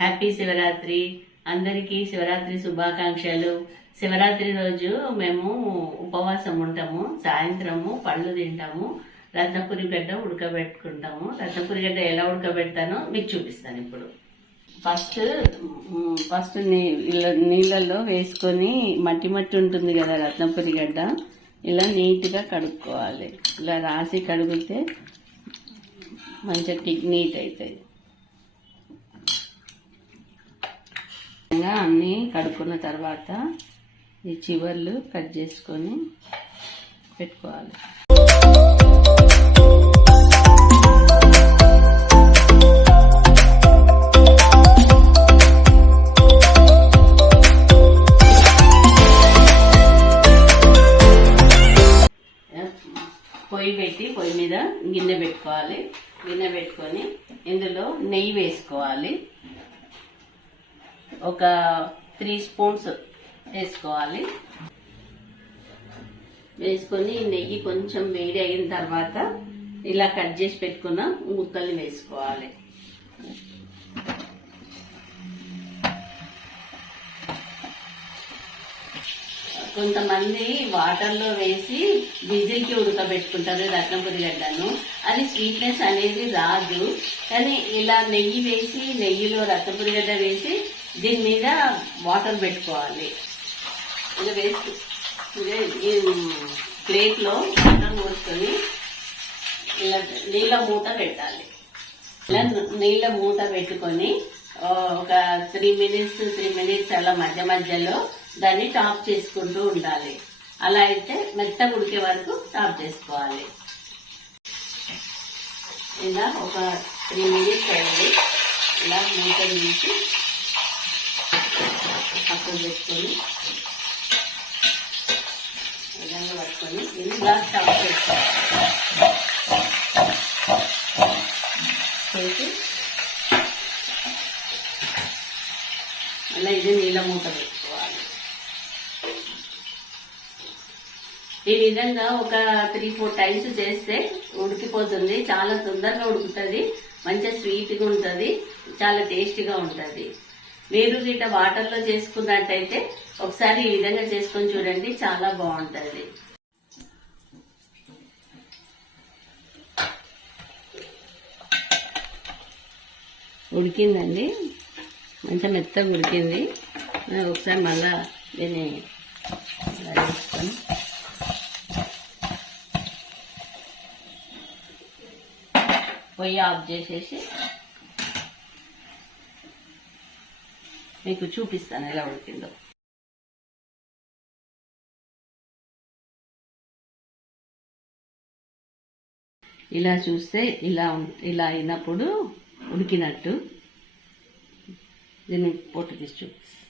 Happy Shivaratri. అందరికీ శివరాత్రి శుభాకాంక్షలు. శివరాత్రి రోజు మేము ఉపవాసం ఉంటాము. సాయంత్రము పళ్ళు తింటాము. రత్నపురి గడ్డ ఉడకబెట్టుకుంటాము. రత్నపురి గడ్డ ఎలా ఉడకబెడతానో మీకు చూపిస్తాను ఇప్పుడు. ఫస్ట్ ఫస్ట్ నీ నీళ్ళల్లో వేసుకొని మట్టి మట్టి ఉంటుంది కదా రత్నపురి గడ్డ. ఇలా నీట్గా కడుక్కోవాలి. ఇలా రాసి కడిగితే మంచిగా నీట్ అవుతుంది అన్నీ కడుక్కున్న తర్వాత ఈ చివర్లు కట్ చేసుకొని పెట్టుకోవాలి. పొయ్యి పెట్టి పొయ్యి మీద గిన్నె పెట్టుకోవాలి. గిన్నె పెట్టుకొని ఇందులో నెయ్యి వేసుకోవాలి. ఒక త్రీ స్పూన్స్ వేసుకోవాలి. వేసుకొని నెయ్యి కొంచెం వేడి అయిన తర్వాత ఇలా కట్ చేసి పెట్టుకున్న ముక్కల్ని వేసుకోవాలి. కొంతమంది వాటర్లో వేసి విజిల్కి ఉడకబెట్టుకుంటారు రత్నపురి గడ్డను అది స్వీట్నెస్ అనేది రాదు. కానీ ఇలా నెయ్యి వేసి నెయ్యిలో రత్నపురి గడ్డ వేసి దీని మీద వాటర్ పెట్టుకోవాలి. ఇలా వేసి ఇదే ఈ ప్లేట్లో వాటర్ పోసుకొని ఇలా నీళ్ళ మూత పెట్టాలి. ఇలా నీళ్ళ మూత పెట్టుకొని ఒక త్రీ మినిట్స్ త్రీ మినిట్స్ అలా మధ్య మధ్యలో దాన్ని టాప్ చేసుకుంటూ ఉండాలి. అలా అయితే మెత్త ఉడికే వరకు టాప్ చేసుకోవాలి. ఇలా ఒక త్రీ మినిట్స్ అయింది. ఇలా మూత తీసి పక్కన పెట్టుకొని విధంగా పట్టుకొని ఇలా టాప్ చేసుకోవాలి చేసి మళ్ళీ ఇది నీళ్ళ మూత పెట్టుకోవాలి. ఈ విధంగా ఒక త్రీ ఫోర్ టైమ్స్ చేస్తే ఉడికిపోతుంది. చాలా తొందరగా ఉడుకుతుంది. మంచిగా స్వీట్గా ఉంటుంది. చాలా టేస్టీగా ఉంటుంది. మీరు గిట్ట వాటర్లో చేసుకున్నట్టయితే ఒకసారి ఈ విధంగా చేసుకొని చూడండి చాలా బాగుంటుంది. ఉడికిందండి. మంచిగా మెత్తగా ఉడికింది. ఒకసారి మళ్ళా దీన్ని వేస్తాను పొయ్యి ఆఫ్ చేసేసి మీకు చూపిస్తాను ఎలా ఉడికిందో. ఇలా చూస్తే ఇలా ఇలా అయినప్పుడు ఉడికినట్టు. దీన్ని పొట్టు తీసి చూపిస్తాను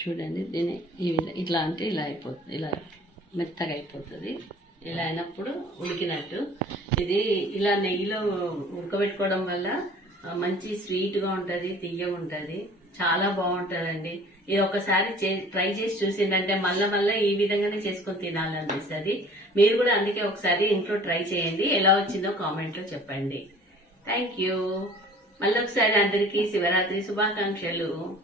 చూడండి విధ ఇట్లా అంటే ఇలా అయిపోతుంది ఇలా మెత్తగా అయిపోతుంది. ఇలా అయినప్పుడు ఉడికినట్టు. ఇది ఇలా నెయ్యిలో ఉడకబెట్టుకోవడం వల్ల మంచి స్వీట్గా ఉంటుంది తీయగా ఉంటుంది. చాలా బాగుంటుందండి. ఇది ఒకసారి చే- ట్రై చేసి చూసిందంటే మళ్ళా మళ్ళీ ఈ విధంగానే చేసుకొని తినాలనిపిస్తుంది. మీరు కూడా అందుకే ఒకసారి ఇంట్లో ట్రై చేయండి. ఎలా వచ్చిందో కామెంట్లో చెప్పండి. Thank you. మళ్ళీ ఒకసారి అందరికీ శివరాత్రి శుభాకాంక్షలు.